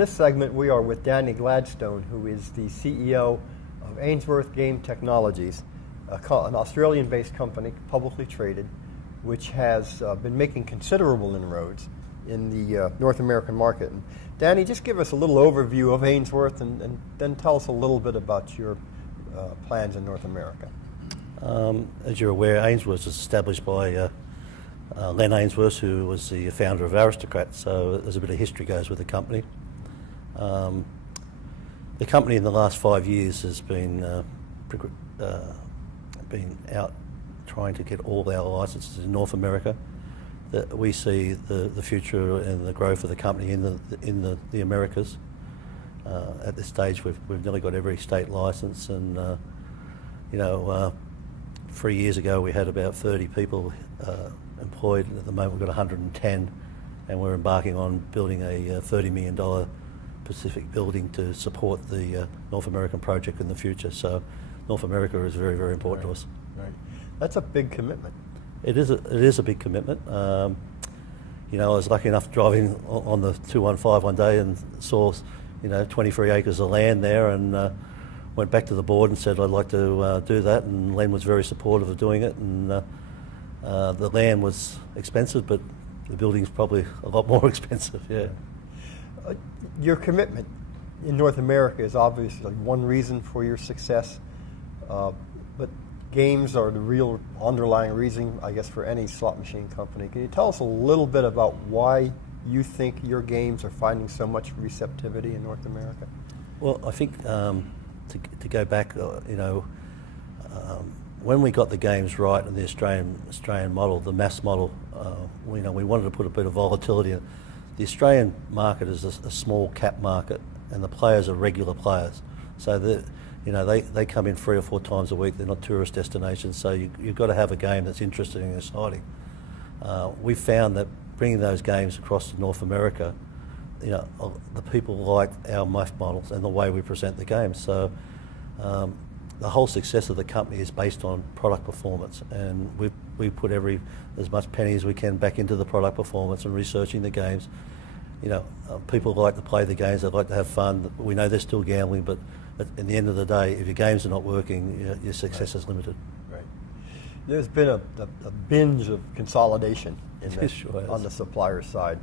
this segment, we are with Danny Gladstone, who is the CEO of Ainsworth Game Technologies, an Australian-based company, publicly traded, which has been making considerable inroads in the North American market. And Danny, just give us a little overview of Ainsworth and then tell us a little bit about your plans in North America. As you're aware, Ainsworth was established by Len Ainsworth, who was the founder of Aristocrat, so there's a bit of history goes with the company. The company in the last 5 years has been out trying to get all our licenses in North America. That we see the future and the growth of the company in the Americas. At this stage, we've nearly got every state license, and 3 years ago we had about 30 people employed. At the moment we've got 110, and we're embarking on building a $30 million Pacific building to support the North American project in the future. So North America is very, very important to us. Right. That's a big commitment. It is a big commitment. I was lucky enough driving on the 215 one day and saw 23 acres of land there, and went back to the board and said I'd like to do that, and Len was very supportive of doing it, and the land was expensive, but the building's probably a lot more expensive. Yeah. Your commitment in North America is obviously one reason for your success, but games are the real underlying reason, I guess, for any slot machine company. Can you tell us a little bit about why you think your games are finding so much receptivity in North America? Well, I think to go back, when we got the games right in the Australian model, the mass model, we wanted to put a bit of volatility in. The Australian market is a small cap market, and the players are regular players. So they come in 3 or 4 times a week. They're not tourist destinations, so you've got to have a game that's interesting and exciting. We found that bringing those games across to North America, the people like our MUF models and the way we present the games. So the whole success of the company is based on product performance, and we put as much penny as we can back into the product performance and researching the games. People like to play the games, they like to have fun. We know they're still gambling, but at the end of the day, if your games are not working, your success is limited. Right. There's been a binge of consolidation on the supplier side.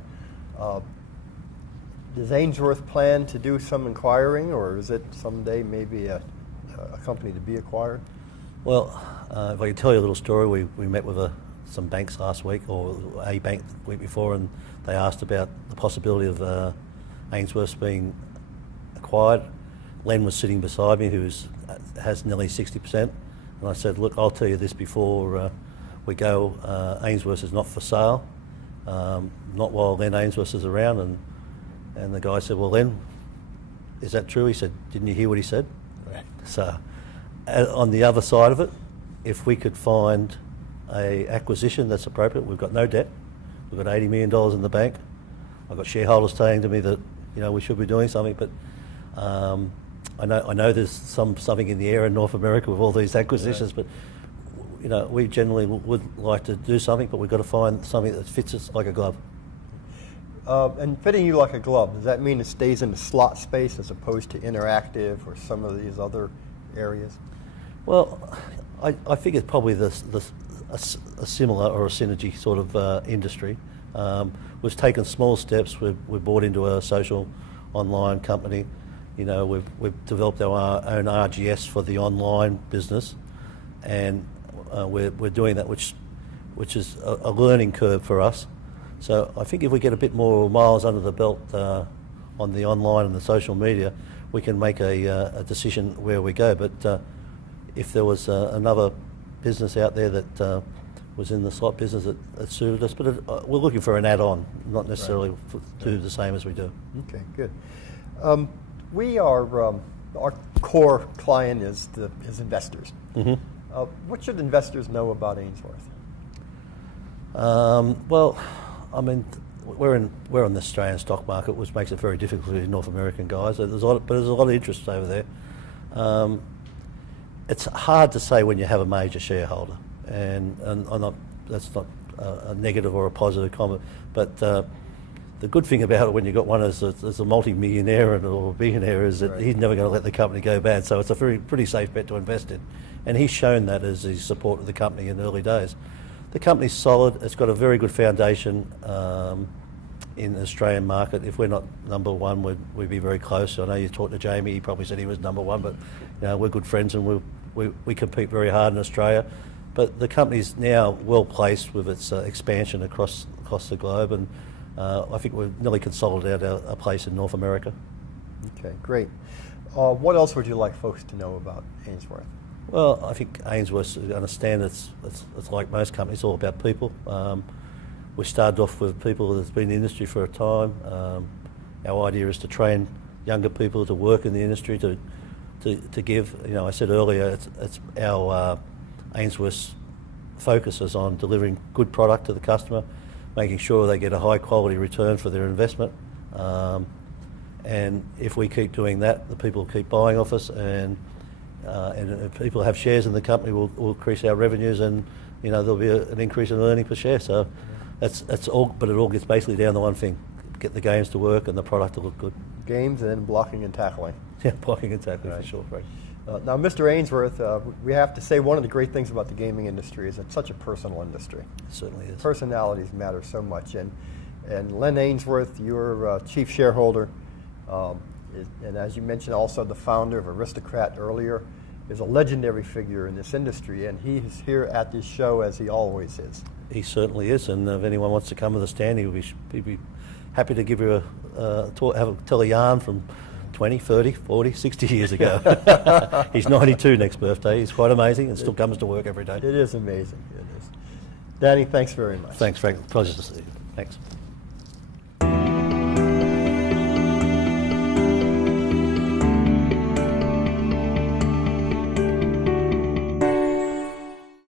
Does Ainsworth plan to do some inquiring, or is it someday maybe a company to be acquired? Well, if I can tell you a little story, we met with some banks last week, or a bank the week before, and they asked about the possibility of Ainsworth being acquired. Len was sitting beside me, who has nearly 60%, and I said, look, I'll tell you this before we go, Ainsworth is not for sale, not while Len Ainsworth is around. And the guy said, well, Len, is that true? He said, didn't you hear what he said? Right. So on the other side of it, if we could find a acquisition that's appropriate, we've got no debt, we've got $80 million in the bank. I've got shareholders saying to me that we should be doing something, but I know there's something in the air in North America with all these acquisitions, right. But we generally would like to do something, but we've got to find something that fits us like a glove. And fitting you like a glove, does that mean it stays in the slot space as opposed to interactive or some of these other areas? Well, I think it's probably a similar or a synergy sort of industry. We've taken small steps. We've bought into a social online company. We've developed our own RGS for the online business, and we're doing that, which is a learning curve for us. So I think if we get a bit more miles under the belt on the online and the social media, we can make a decision where we go. But if there was another business out there that was in the slot business that suited us, but we're looking for an add-on, not necessarily do the same as we do. Okay, good. We are our core client is investors. Mm-hmm. What should investors know about Ainsworth? Well, I mean, we're on the Australian stock market, which makes it very difficult for North American guys. But there's a lot of interest over there. It's hard to say when you have a major shareholder, and that's not a negative or a positive comment. But the good thing about it when you've got one as a multi-millionaire or a billionaire is that Right. he's never going to let the company go bad. So it's a pretty safe bet to invest in. And he's shown that as his support of the company in the early days. The company's solid. It's got a very good foundation in the Australian market. If we're not number one, we'd be very close. I know you talked to Jamie. He probably said he was number one, but we're good friends and we compete very hard in Australia. But the company's now well placed with its expansion across the globe, and I think we've nearly consolidated our place in North America. Okay, great. What else would you like folks to know about Ainsworth? Well, I think Ainsworth understand it's like most companies, all about people. We started off with people that's been in the industry for a time. Our idea is to train younger people to work in the industry, to give. I said earlier, it's our Ainsworth's focus is on delivering good product to the customer, making sure they get a high quality return for their investment. And if we keep doing that, the people will keep buying off us, and if people have shares in the company, we'll increase our revenues, and there'll be an increase in earning per share. So that's all, but it all gets basically down to one thing: get the games to work and the product to look good. Games and then blocking and tackling. Yeah, blocking and tackling Right. for sure, Frank. Now, Mr. Ainsworth, we have to say one of the great things about the gaming industry is it's such a personal industry. It certainly is. Personalities matter so much, and Len Ainsworth, your chief shareholder, and as you mentioned, also the founder of Aristocrat earlier, is a legendary figure in this industry, and he is here at this show as he always is. He certainly is, and if anyone wants to come to the stand, he'd be happy to give you tell a yarn from 20, 30, 40, 60 years ago. He's 92 next birthday. He's quite amazing and still comes to work every day. It is amazing. It is. Danny, thanks very much. Thanks, Frank. Pleasure to see you. Thanks.